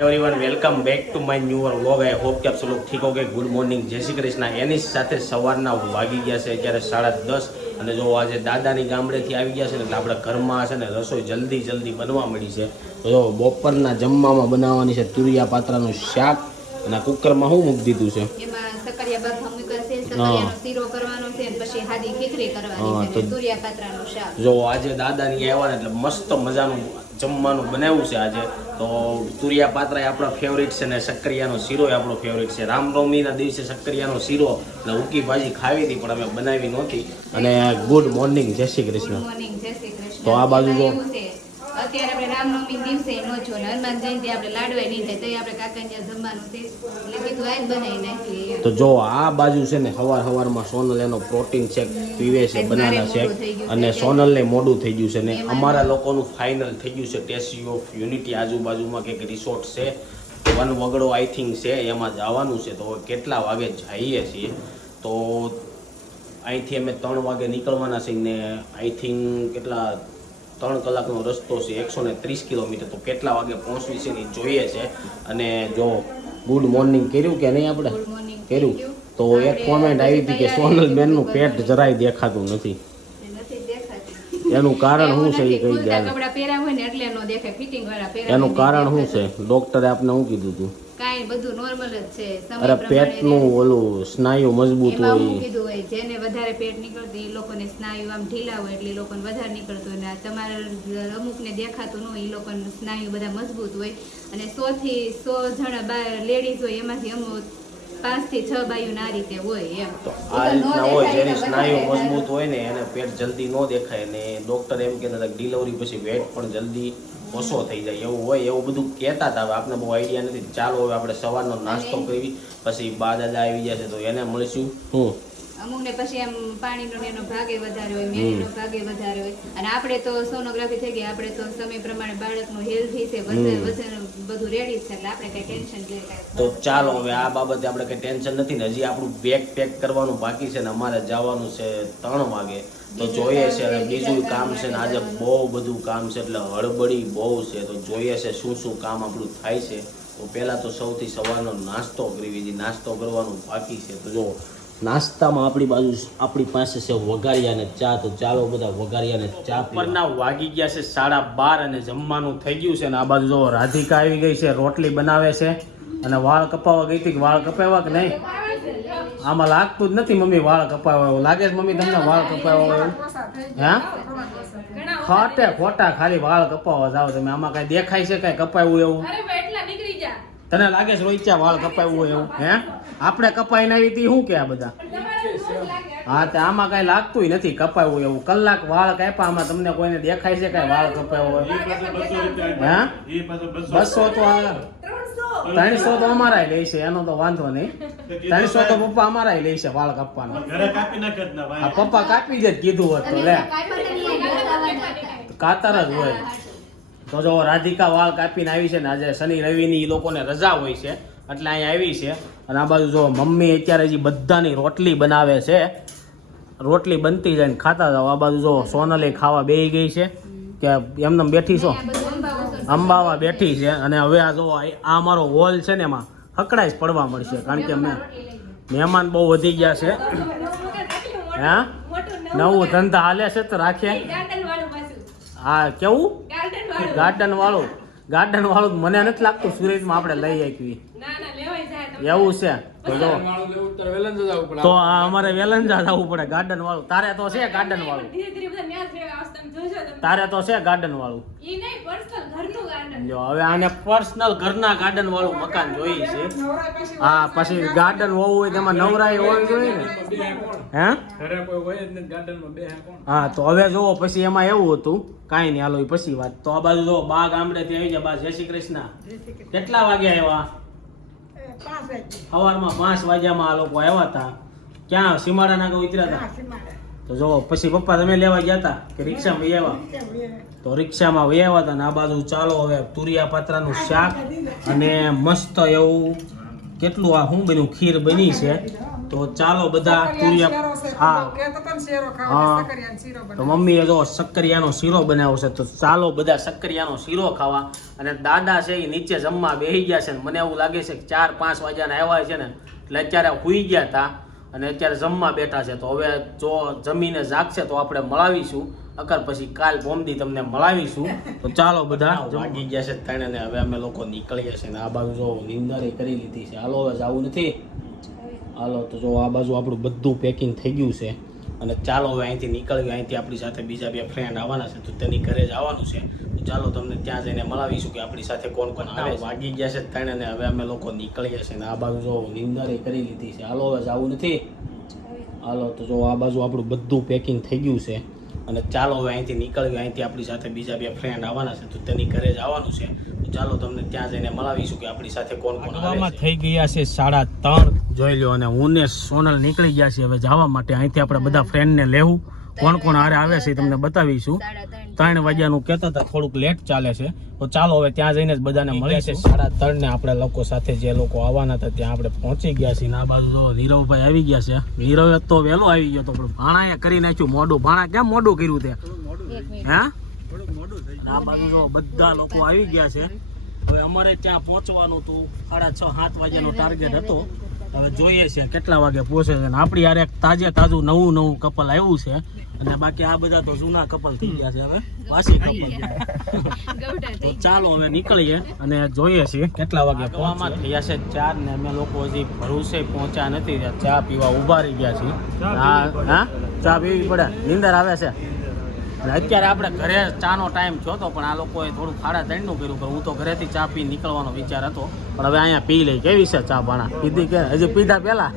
Everyone welcome back to my new vlog I hope કે આપ સૌ લોગ ઠીક હોગે ગુડ મોર્નિંગ. જય શ્રી કૃષ્ણ. એની સાથે સવારના વાગી ગયા છે. અત્યારે સાડા દસ અને જો આજે દાદાની ગામડેથી આવી ગયા છે ને એટલે આપણે ઘરમાં છે ને રસોઈ જલ્દી જલ્દી બનવા મળી છે. તો જો બપોરના જમવામાં બનાવવાની છે તુરિયા પાત્રાનું શાક અને કુકરમાં શું મૂકી દીધું છે. જો આજે દાદાની આવ્યા ને એટલે મસ્ત મજાનું જમવાનું બનાવ્યું છે આજે. તો તુરિયા પાત્રા આપણા ફેવરિટ છે ને શક્કરિયાનો શીરો એ આપણો ફેવરિટ છે. રામનવમીના દિવસે શક્કરિયાનો શીરો અને ઉકી ભાજી ખાવી હતી પણ અમે બનાવી નહોતી. અને ગુડ મોર્નિંગ જય શ્રી કૃષ્ણ. તો આ બાજુ જો. અત્યારે આપણે દિવસે નો છો ને હનુમાન જયંતિ આપણે લાડવા નહીં થાય તો આપણે કાકા ત્યાં જમવાનું છે એટલે કીધું આ બનાવી નાખીએ તો જો આ બાજુ છે ને સવાર હવારમાં સોનલ એનો પ્રોટીન શેક પીવે છે બનાના શેક અને. સોનલને મોડું થઈ ગયું છે ને અમારા લોકોનું ફાઇનલ થઈ ગયું છે ટેસ્ટી ઓફ યુનિટી આજુબાજુમાં કંઈક રિસોર્ટ છે વન વગડો આઈ થિંક છે એમાં જવાનું છે તો કેટલા વાગે જઈએ છીએ તો અહીંથી અમે ત્રણ વાગે નીકળવાના છીએ ને આઈ થિંક કેટલા ત્રણ કલાકનો રસ્તો છે એકસો ને ત્રીસ કિલોમીટર. તો કેટલા વાગે પહોંચવી છે એ જોઈએ છે. અને જો ગુડ મોર્નિંગ કર્યું કે નહીં આપણે? કર્યું? તો એક કોમેન્ટ આવી હતી કે સોનલ બેનનું પેટ જરાય દેખાતું નથી. એનું કારણ શું છે એ કહી. દે. એનું કારણ શું છે? ડોક્ટરે આપને શું કીધું હતું કાંઈ બધું નોર્મલ જ છે. સમય અરે પેટનું ઓલું સ્નાયુ મજબૂત એમાં કીધું હોય જેને વધારે પેટ નીકળતું એ લોકોને સ્નાયુ આમ ઢીલા હોય એટલે એ લોકોને વધારે નીકળતું હોય. તમારે અમુકને દેખાતું ન હોય એ લોકોને સ્નાયુ બધા મજબૂત હોય. અને સો થી સો જણા બાર લેડીઝ હોય એમાંથી અમુક પાંચથી છ બાયુ ના રીતે હોય એમ. તો આ રીતના હોય જેની સ્નાયુ મજબૂત હોય ને એને પેટ જલ્દી ન દેખાય. ને ડોક્ટર એમ કે ડિલિવરી પછી વેટ પણ જલ્દી ઓછો થઈ જાય. એવું હોય એવું બધું કહેતા હતા. હવે આપણે બહુ આઈડિયા નથી. ચાલો હવે આપણે સવારનો નાસ્તો કરી પછી બા દાદા આવી જશે તો એને મળીશું. હું અમુકને પછી એમ પાણીનો એનો ભાગે વધારે હોય મેરીનો ભાગે વધારે હોય. અને આપણે તો સોનોગ્રાફી થઈ ગઈ. આપણે તો સમય પ્રમાણે બાળકનું હેલ્થી છે વજન બધું રેડી છે. એટલે આપણે કઈ ટેન્શન લે કાંઈ. તો ચાલો હવે આ બાબતે આપણે કઈ ટેન્શન નથી ને હજી આપણું બેગ પેક કરવાનું બાકી છે ને અમારે જવાનું છે ત્રણ વાગે. તો જોઈએ છે અને બીજું કામ છે ને આજે બહુ બધું કામ છે એટલે હળબડી બહુ છે. તો જોઈએ છે શું શું કામ આપણું થાય છે. તો પહેલાં તો સૌથી સવારનો નાસ્તો કરવી છે નાસ્તો કરવાનું બાકી છે. તો જો નાસ્તામાં આપણી બાજુ આપણી પાસે છે વઘારિયા ને ચા. તો ચાલો બધા વઘારિયા ને ચા પરના વાગી ગયા છે સાડા બાર અને જમવાનું થઈ ગયું છે. અને આ બાજુ જો રાધિકા આવી ગઈ છે, રોટલી બનાવે છે. અને વાળ કપાવવા ગઈ હતી વાળ કપાવા કે નહીં? આમાં લાગતું જ નથી મમ્મી વાળ કપાવા લાગે છે મમ્મી તમને વાળ કપાવા હે? ખોટે ખોટા ખાલી વાળ કપાવા જાવ તમે. આમાં કઈ દેખાય છે કઈ કપાયું એવું? તને લાગે છે રોહિત્યા વાળ કપાવ્યું હોય એવું? હે? આપણે કપાઈને આવી હતી શું કે આ બધા? હા તે આમાં કઈ લાગતું નથી કપાયું એવું. કલાક વાળ કાપ્યા આમાં તમને કોઈને દેખાય છે કઈ વાળ કપાયો હોય? હે? બસો તો આ ત્રણસો. તો અમારા લે છે એનો તો વાંધો નહીં. ત્રણસો તો પપ્પા અમારા લે છે વાળ કાપવાનો. પપ્પા કાપી જ કીધું હોત તો લે કાતર જ હોય. તો જો રાધિકા વાળ કાપીને આવી છે ને આજે શનિ રવિની એ લોકોને રજા હોય છે. એટલે અહીંયા આવી છે. અને આ બાજુ જો મમ્મી અત્યારે હજી બધાની રોટલી બનાવે છે. રોટલી બનતી જાય ને ખાતા જાઓ. આ બાજુ જો સોનલે ખાવા બેહી ગઈ છે. કે એમને બેઠી છો? અંબાવા બેઠી છે. અને હવે આ જો આ અમારો હોલ છે ને એમાં હકડાઈ જ પડવા મળશે. કારણ કે મેં મહેમાન બહુ વધી ગયા છે. હે નવું ધંધા હાલે છે તો રાખીએ હા કેવું? ગાર્ડન વાળું ગાર્ડન વાળું મને નથી લાગતું સુરેશમાં આપણે લઈ આવી એવું છે. તો જો. તો આ અમારે વેલંજા જવું પડે ગાર્ડન વાળું. તારે તો છે ગાર્ડન વાળું. તારે તો છે ગાર્ડન વાળું. જો હવે આને પર્સનલ ઘરના ગાર્ડન વાળું મકાન જોઈએ છે. હા પછી ગાર્ડન હોવું હોય તેમાં નવરાઈ હોવી જોઈએ ને. હે? હા તો હવે જોવો પછી એમાં એવું હતું કાંઈ નહીં હાલો પછી વાત. તો આ બાજુ જો બા ગામડેથી આવી જાય બા જય શ્રી કૃષ્ણ. કેટલા વાગે આવ્યા? સવારમાં પાંચ વાગ્યામાં આ લોકો આવ્યા હતા. ક્યાં? સીમાડા નાકા ઉતર્યા હતા? તો જો પછી પપ્પા તમે લેવા ગયા હતા કે રિક્ષામાં વહી આવ્યા તો રિક્ષામાં વહી આવ્યા હતા ને આ બાજુ ચાલો હવે તુરિયા પાત્રાનું શાક અને મસ્ત એવું કેટલું આ શું બન્યું? ખીર બની છે. તો ચાલો બધા તુરિયા હા. હા. તો મમ્મીએ જો સક્કરિયાનો શીરો બનાવ્યો છે તો ચાલો બધા સક્કરિયાનો શીરો ખાવા. અને દાદા છે એ નીચે જમવા બેસી ગયા છે ને મને એવું લાગે છે કે ચાર પાંચ વાગ્યાના આવ્યા છે ને એટલે અત્યારે હુઈ ગયા હતા અને અત્યારે જમવા બેઠા છે. તો હવે જો જમીને જાગશે તો આપણે મળાવીશું. અકર પછી કાલ બોમદી તમને મળાવીશું. તો ચાલો બધા વાગી ગયા છે ત્રણે હવે અમે લોકો નીકળીએ છીએ ને આ બાજુ જો નિંદરે કરી લીધી છે. હાલો હવે જવું નથી. હાલો તો જો આ બાજુ આપણું બધું પેકિંગ થઈ ગયું છે અને ચાલો હવે અહીંથી નીકળ્યું અહીંથી આપણી સાથે બીજા બે ફ્રેન્ડ આવવાના છે તો તેની ઘરે જ આવવાનું છે. તો ચાલો તમને ત્યાં જઈને મળાવીશું કે આપણી સાથે કોણ કોણ આવે વાગી ગયા છે ત્રણે ને હવે અમે લોકો નીકળીએ છીએ ને આ બાજુ જો નિંદરે કરી લીધી છે. હાલો હવે જવું નથી. હાલો તો જો આ બાજુ આપણું બધું પેકિંગ થઈ ગયું છે. અને ચાલો હવે અહીંથી નીકળ્યું અહીંથી આપણી સાથે બીજા બે ફ્રેન્ડ આવવાના છે તો તેની ઘરે જ આવવાનું છે. ચાલો તમને ત્યાં જઈને મળાવીશું કે આપણી સાથે કોણ કોણ આવે થઈ ગયા છે સાડા ત્રણ. જોઈ લો અને હું ને સોનલ નીકળી ગયા છે હવે જવા માટે અહીંથી આપણે બધા ફ્રેન્ડને લેવું. કોણ કોણ હારે આવે છે એ તમને બતાવીશું. ત્રણ વાગ્યાનું કહેતા હતા થોડુંક લેટ ચાલે છે. તો ચાલો હવે ત્યાં જઈને જ બધાને મળી છે સાડા ત્રણ ને આપણે લોકો સાથે જે લોકો આવવાના હતા ત્યાં આપણે પહોંચી ગયા છીએ. ને આ બાજુ જો નીરવભાઈ આવી ગયા છે. નીરવ તો વહેલો આવી ગયો તો પણ ભાણાએ કરી નાખ્યું મોડું. ભાણા કેમ મોડું કર્યું તે? હે? આ બાજુ જો બધા લોકો આવી ગયા છે. હવે અમારે ત્યાં પહોંચવાનું હતું. સાડા છ સાત વાગ્યાનો ટાર્ગેટ હતો. હવે જોઈએ છે કેટલા વાગે પહોંચે છે. અને આપણી યાર એક તાજે તાજું નવું નવું કપલ આવ્યું છે. અને બાકી આ બધા તો જૂના કપલ થઈ ગયા છે હવે. વાસી કપલ તો ચાલો હવે નીકળીએ અને જોઈએ છીએ કેટલા વાગે પહોંચવામાં થયા છે ચાર ને અમે લોકો હજી ભરૂસે પહોંચ્યા નથી. ત્યાં ચા પીવા ઊભા રહી ગયા છીએ. હા? હા? ચા પીવી પડે. નીંદર આવે છે? અત્યારે આપણે ઘરે ચાનો ટાઈમ થયો હતો, પણ આ લોકોએ થોડું ખાડા ધંડનું કર્યું, પણ હું તો ઘરેથી ચા પી નીકળવાનો વિચાર હતો. પણ હવે અહીંયા પી લઈ. કેવી છે ચા પાણા? પીધી કે હજી પીધા પહેલા?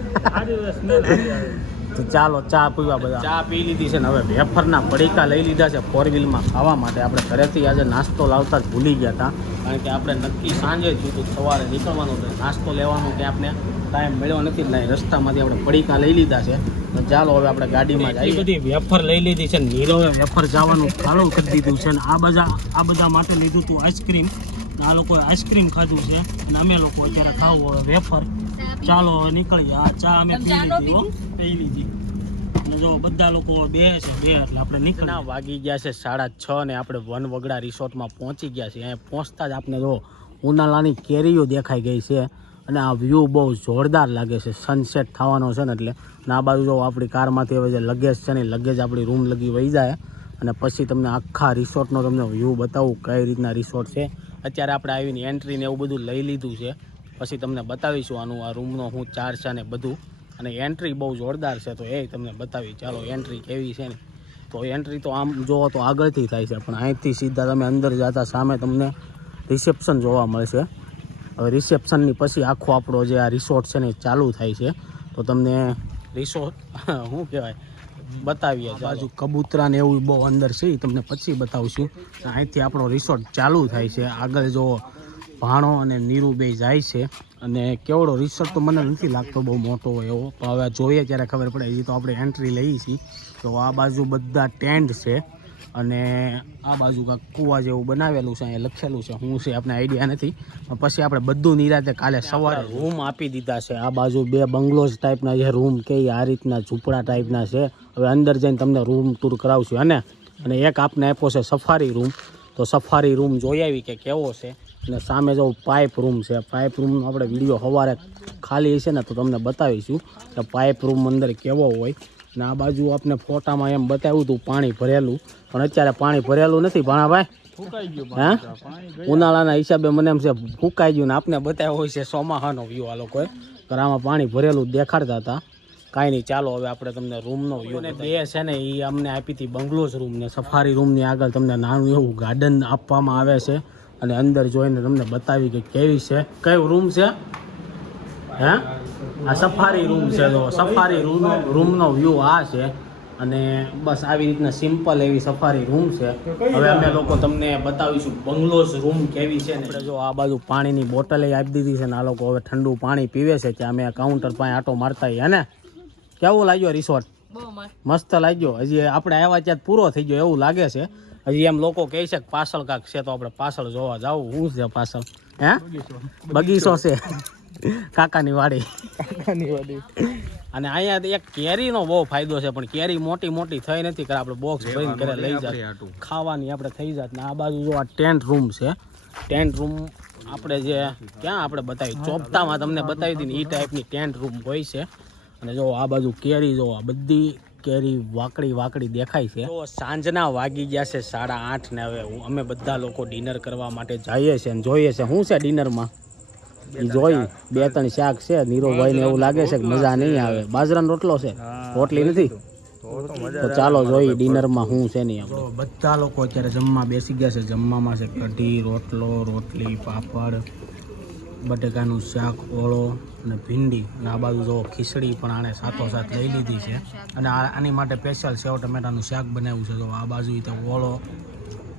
ચાલો ચા પીવા બધા. ચા પી લીધી છે ને હવે વેફરના પડીકા લઈ લીધા છે ફોર વ્હીલમાં ખાવા માટે. આપણે ઘરેથી આજે નાસ્તો લાવતા જ ભૂલી ગયા હતા. કારણ કે આપણે નક્કી સાંજે જ હતું સવારે નીકળવાનું છે. નાસ્તો લેવાનો કે આપણે. ટાઈમ મળ્યો નથી નહીં રસ્તામાંથી આપણે પડીકા લઈ લીધા છે. તો ચાલો હવે આપણે ગાડીમાં જઈએ. બધી વેફર લઈ લીધી છે નીરવે વેફર જવાનું ચાલુ કરી દીધું છે અને આ બધા આ બધા માટે લીધું હતું આઈસ્ક્રીમ. આ લોકોએ આઈસ્ક્રીમ ખાધું છે. અને અમે લોકો અત્યારે ખાવું હવે વેફર. ચાલો હવે નીકળીએ આ ચા અમે પી લીધી. પી લીધી. જો બધા લોકો બે છે બે એટલે આપણે નીકળના વાગી ગયા છે સાડા છ ને આપણે વન વગડા રિસોર્ટમાં પહોંચી ગયા છે અહીંયા પહોંચતા જ આપણે જો ઉનાળાની કેરીઓ દેખાઈ ગઈ છે અને આ વ્યૂ બહુ જોરદાર લાગે છે. સનસેટ થવાનો છે ને એટલે. અને આ બાજુ જો આપણી કારમાંથી હવે જે લગેજ છે ને લગેજ આપણી રૂમ લગી વહી જાય. અને પછી તમને આખા રિસોર્ટનો તમને વ્યૂ બતાવું કઈ રીતના રિસોર્ટ છે. અત્યારે આપણે આવીને એન્ટ્રી ને એવું બધું લઈ લીધું છે. પછી તમને બતાવીશું આનું આ રૂમનો હું ચાર્જ છે ને બધું. અને એન્ટ્રી બહુ જોરદાર છે તો એ તમને બતાવી ચાલો એન્ટ્રી કેવી છે ને? તો એન્ટ્રી તો આમ જોવો તો આગળથી થાય છે પણ અહીંથી સીધા તમે અંદર જતા સામે તમને રિસેપ્શન જોવા મળશે. હવે રિસેપ્શનની પછી આખો આપણો જે આ રિસોર્ટ છે ને એ ચાલુ થાય છે. તો તમને રિસોર્ટ શું કહેવાય? બતાવીએ બાજુ કબૂતરા ને એવું બહુ અંદર છે એ તમને પછી બતાવશું. અહીંથી આપણો રિસોર્ટ ચાલુ થાય છે. આગળ જો ભાણો અને નીરુ બે જાય છે. અને કેવડો રિસર્ચ તો મને નથી લાગતો બહુ મોટો હોય એવો. પણ હવે જોઈએ ત્યારે ખબર પડે. હજી તો આપણે એન્ટ્રી લઈએ છીએ. તો આ બાજુ બધા ટેન્ટ છે. અને આ બાજુ કાંક કૂવા જેવું બનાવેલું છે અહીંયા લખેલું છે. શું છે આપણે આઈડિયા નથી. પણ પછી આપણે બધું નિરાતે કાલે સવારે રૂમ આપી દીધા છે. આ બાજુ બે બંગલોઝ ટાઈપના જે રૂમ કે આ રીતના ઝૂંપડા ટાઈપના છે. હવે અંદર જઈને તમને રૂમ ટૂર કરાવશું. અને અને એક આપને આપ્યો છે સફારી રૂમ તો સફારી રૂમ જોઈ આવી કે કેવો છે. અને સામે જો પાઇપ રૂમ છે. પાઇપ રૂમનો આપણે વીડિયો સવારે ખાલી હશે ને તો તમને બતાવીશું કે પાઇપ રૂમ અંદર કેવો હોય. અને આ બાજુ આપણે ફોટામાં એમ બતાવ્યું હતું પાણી ભરેલું. પણ અત્યારે પાણી ભરેલું નથી ભાણાભાઈ. હે? ઉનાળાના હિસાબે મને એમ છે ફૂંકાઈ ગયું ને આપને બતાવ્યો હોય છે સોમાહાનો વ્યૂ આ લોકોએ. આમાં પાણી ભરેલું દેખાડતા હતા. કાંઈ નહીં ચાલો હવે આપણે તમને રૂમનો વ્યૂ બે છે ને એ અમને આપી હતી બંગલોઝ રૂમ ને સફારી રૂમની આગળ તમને નાનું એવું ગાર્ડન આપવામાં આવે છે. અને અંદર જોઈને તમને બતાવી કે કેવી છે કયો રૂમ છે? હે? આ સફારી રૂમ છે તો સફારી રૂમ રૂમનો વ્યૂ આ છે. અને બસ આવી રીતના સિમ્પલ એવી સફારી રૂમ છે. હવે અમે લોકો તમને બતાવીશું બંગલોઝ રૂમ કેવી છે ને. જો આ બાજુ પાણીની બોટલે આપી દીધી છે ને આ લોકો હવે ઠંડુ પાણી પીવે છે ત્યાં અમે કાઉન્ટર પાસે આટો મારતા હે ને. કેવું લાગ્યો રિસોર્ટ મસ્ત. મસ્ત લાગ્યો. હજી આપણે આવ્યા ત્યાં પૂરો થઈ ગયો એવું લાગે છે. હજી એમ લોકો કહે છે કે પાછળ કાંક છે તો આપણે પાછળ જોવા જાવ. હું છે પાછળ? હે? બગીચો. છે. કાકાની વાડી. કાકાની વાડી. અને અહીંયા એક કેરીનો બહુ ફાયદો છે પણ કેરી મોટી મોટી થઈ નથી કે આપણે બોક્સ ભરીને ઘરે લઈ જાય. ખાવાની આપણે થઈ જાત ને આ બાજુ જો આ ટેન્ટ રૂમ છે. ટેન્ટ રૂમ આપણે જે ક્યાં આપણે બતાવી? ચોપતામાં તમને બતાવી હતી ને એ ટાઈપની ટેન્ટ રૂમ હોય છે. અને જો આ બાજુ કેરી જો આ બધી કેરી વાકડી વાકડી દેખાય છે. તો સાંજના વાગી ગયા છે સાડા આઠ ને હવે હું- અમે બધા લોકો ડિનર કરવા માટે જઈએ છીએ અને જોઈએ છે શું છે ડિનરમાં? એ જોઈ બે ત્રણ શાક છે. નીરોભાઈ ને એવું લાગે છે કે મજા નહીં આવે. બાજરાનો રોટલો છે? રોટલી નથી? તો. ચાલો જોઈ ડિનરમાં શું છે નહીં આપણે. બધા લોકો અત્યારે જમવા બેસી ગયા છે. જમવામાં છે કઢી રોટલો રોટલી પાપડ. બટેકાનું શાક ઓળો અને ભીંડી. અને આ બાજુ જો ખીચડી પણ આણે સાથોસાથ લઈ લીધી છે. અને આ- આની માટે સ્પેશિયલ સેવ ટમેટાનું શાક બનાવ્યું છે. તો આ બાજુ તો ઓળો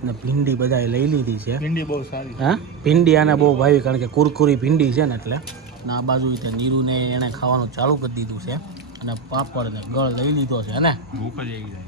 અને ભીંડી બધાએ લઈ લીધી છે. ભીંડી બહુ સારી. હા? ભીંડી આને બહુ ભાવી કારણ કે કુરકુરી ભીંડી છે ને એટલે. અને આ બાજુ રીતે નીરુને એણે ખાવાનું ચાલુ કરી દીધું છે. અને પાપડ ને ગળ લઈ લીધો છે ને?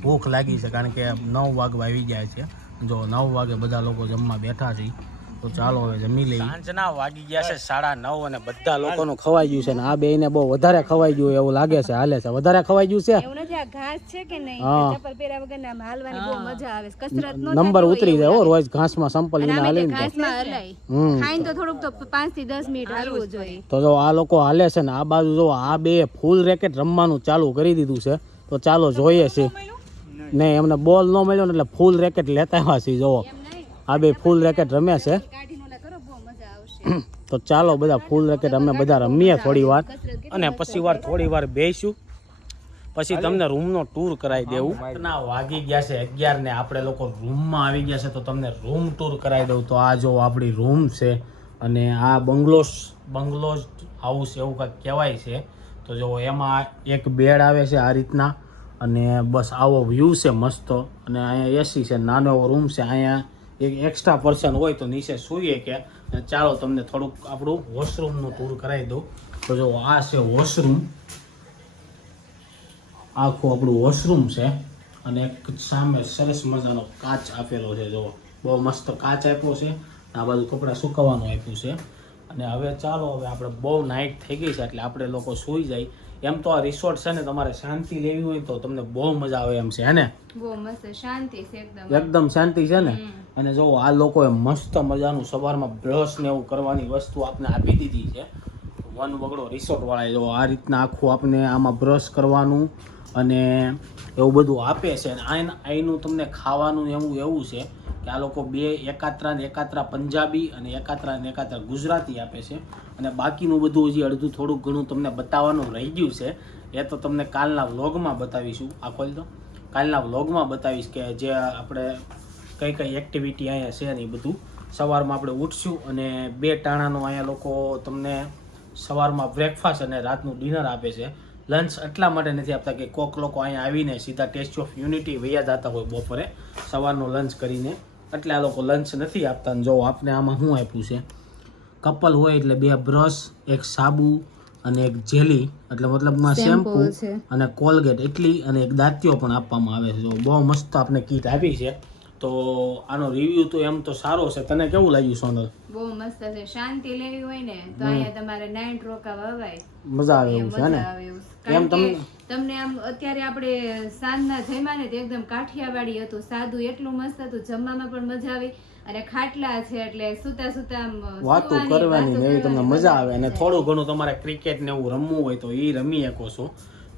ભૂખ લાગી છે કારણ કે નવ વાગવા આવી જાય છે. જો નવ વાગે બધા લોકો જમવા બેઠા છે તો ચાલો હવે જમી લઈએ. સાંજના વાગી ગયા છે સાડા નવ અને બધા લોકોનું ખવાઈ ગયું છે ને આ બેયને બહુ વધારે ખવાઈ ગયું એવું લાગે છે હાલે છે. વધારે ખવાઈ ગયું છે? એવું નથી આ ઘાસ છે કે નહીં? હા. ચપ્પલ પહેર્યા વગર ના હાલવાની બહુ મજા આવે છે. કસરત નો નંબર ઉતરી જાય હો રોજ ઘાસમાં સંપલ તે હાલીને ઘાસમાં હલાય. હમ. ખાઈને તો થોડુંક તો 5 થી 10 મિનિટ હાલવું જોઈએ તો જો આ લોકો હાલે છે ને આ બાજુ જો આ બે ફૂલ રેકેટ રમવાનું ચાલુ કરી દીધું છે. તો ચાલો જોઈએ છે. નહીં એમને બોલ ન મળ્યો ને એટલે ફૂલ રેકેટ લેતા આવ્યા છે જોવો આ બે ફૂલ રેકેટ રમે છે. તો ચાલો બધા ફૂલ રેકેટ અમે બધા રમીએ થોડી વાર. અને પછી વાર થોડી વાર બેસીશું પછી તમને રૂમનો ટૂર કરાવી દેવું. ના, વાગી ગયા છે અગિયાર ને આપણે લોકો રૂમમાં આવી ગયા છે તો તમને રૂમ ટૂર કરાવી દઉં. તો આ જો આપણી રૂમ છે અને આ બંગલોસ બંગલોઝ હાઉસ એવું કંઈક કહેવાય છે. તો જો એમાં એક બેડ આવે છે આ રીતના. અને બસ આવો વ્યૂ છે મસ્ત. અને અહીંયા એસી છે, નાનો એવો રૂમ છે, અહીંયા એક એક્સ્ટ્રા પર્સન હોય તો નીચે સૂઈએ કે ચાલો તમને થોડુંક આપણું વોશરૂમનું ટૂર કરાવી દઉં. તો જો આ છે વોશરૂમ આખું આપણું વોશરૂમ છે. અને એક સામે સરસ મજાનો કાચ આપેલો છે જો બહુ મસ્ત કાચ આપ્યો છે. આ બાજુ કપડાં સુકવવાનું આપ્યું છે. અને હવે ચાલો, હવે આપણે બહુ નાઇટ થઈ ગઈ છે, એટલે આપણે લોકો સૂઈ જાય. એમ તો આ રિસોર્ટ છે ને તમારે શાંતિ લેવી હોય તો તમને બહુ મજા આવે એમ છે હે ને? બહુ મસ્ત શાંતિ છે એકદમ. એકદમ શાંતિ છે ને? અને જો આ લોકોએ મસ્ત મજાનું સવારમાં બ્રશ ને એવું કરવાની વસ્તુ આપને આપી દીધી છે. વન વગડો રિસોર્ટ વાળા જો આ રીતના આખું આપને આમાં બ્રશ કરવાનું અને એવું બધું આપે છે. અને અહીંનું તમને ખાવાનું એવું એવું છે. કે આ લોકો બે એકાત્રા ને એકાત્રા પંજાબી અને એકાત્રા ને એકાત્રા ગુજરાતી આપે છે. અને બાકીનું બધું હજી અડધું થોડુંક ઘણું તમને બતાવવાનું રહી ગયું છે. એ તો તમને કાલના વ્લોગમાં બતાવીશું. આ ખોલ તો કાલના વ્લોગમાં બતાવીશ કે જે આપણે કઈ કઈ એક્ટિવિટી અહીંયા છે ને એ બધું. સવારમાં આપણે ઉઠશું અને બે ટાણાનું અહીંયા લોકો તમને સવારમાં બ્રેકફાસ્ટ અને રાતનું ડિનર આપે છે. લંચ એટલા માટે નથી આપતા કે કોક લોકો અહીંયા આવીને સીધા ટેસ્ટ ઓફ યુનિટી વૈયા જતા હોય બપોરે. સવારનો લંચ કરીને એટલે આ લોકો લંચ નથી આપતા જો આપને આમાં શું આપ્યું છે? કપલ હોય એટલે બે બ્રશ એક સાબુ અને એક જેલી એટલે મતલબમાં શેમ્પુ અને કોલગેટ એટલી અને એક દાંતીઓ પણ આપવામાં આવે છે. જો બહુ મસ્ત આપણે કીટ આપી છે. તો આનો રિવ્યુ તો એમ તો સારો છે. તને કેવું લાગ્યું સોનલ? બહુ મસ્ત છે. શાંતિ લેવી હોય ને તો અહીંયા તમારે નાઇટ રોકાવા અવાય. મજા આવે એવું છે ને? મજા આવે એવું એમ કારણ કે તમને? તમને આમ અત્યારે આપણે સાંજના જમ્યા ને તો એકદમ કાઠિયાવાડી હતું. સાદું એટલું મસ્ત હતું. જમવામાં પણ મજા આવી. અને ખાટલા છે એટલે સુતા સુતા વાતો કરવાની એવી તમને મજા આવે અને થોડું ઘણું તમારે ક્રિકેટ ને એવું રમવું હોય તો એ રમી શકો છો.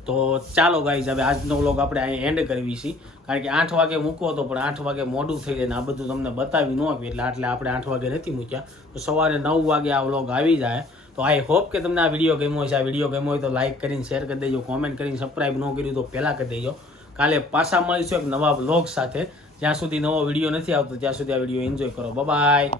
તો ચાલો ગાઈઝ હવે આજનો વ્લોગ આપણે અહીં એન્ડ કરવી છીએ કારણ કે આઠ વાગે મૂકવો હતો પણ આઠ વાગે મોડું થઈ જાય ને આ બધું તમને બતાવી ન આવ્યું એટલે આટલે આપણે આઠ વાગે નથી મૂક્યા. તો સવારે નવ વાગે આ વ્લોગ આવી જાય. તો આઈ હોપ કે તમને આ વીડિયો ગમ્યો છે આ વીડિયો ગમ્યો હોય તો લાઇક કરીને શેર કરી દેજો કોમેન્ટ કરીને સબસ્ક્રાઈબ ન કર્યું તો પહેલાં કરી દેજો. કાલે પાછા મળીશું એક નવા બ્લોગ સાથે. જ્યાં સુધી નવો વીડિયો નથી આવતો, ત્યાં સુધી આ વીડિયો એન્જોય કરો. બાય